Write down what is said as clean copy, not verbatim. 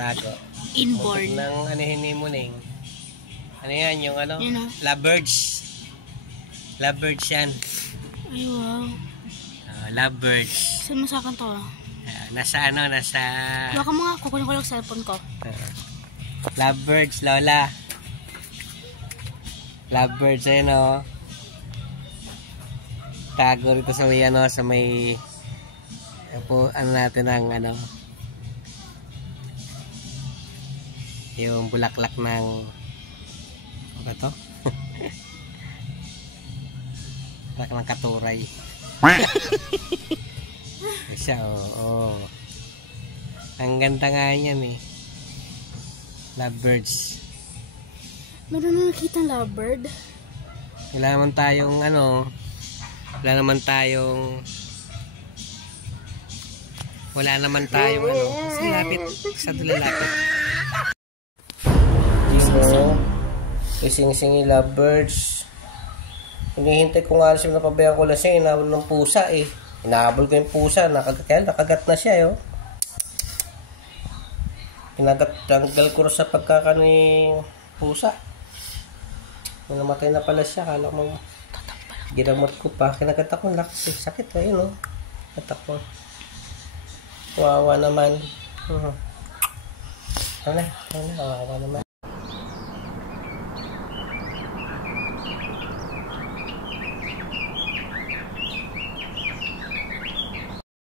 tago. Inborn. Nang anihin mo ning. Ano yan? Yung ano? Lovebirds. Lovebirds yan. Ay, wow. Lovebirds. Saan mo sa akin to? Nasa ano? Nasa... Baka mga kukunin ko lang cellphone ko. Lovebirds, Lola. Lovebirds, ayun o. Tago rito sa may ano, sa may... ano natin ang ano... yung bulaklak ng... ano ba to? Bulaklak ng katuray. Siya, oo. Ang ganda nga yan eh. Lovebirds. Meron na nakita lovebird? Wala naman tayong ano, wala naman tayong ano, kasi lapit sa dulalapit. Dito, ising-singi lovebirds. Hinihintay ko nga alas na pabayaan ko lang siya, inahabol ng pusa eh. Inahabol ko yung pusa, nakagat na siya yo. Tanggal ko sa pagkakaning pusa. Namatay na pala siya, kala mo ginamot ko pa, kinagat ako, lakas sakit ayun oh. Katak ko. Wawa naman. Ano na, wawa naman.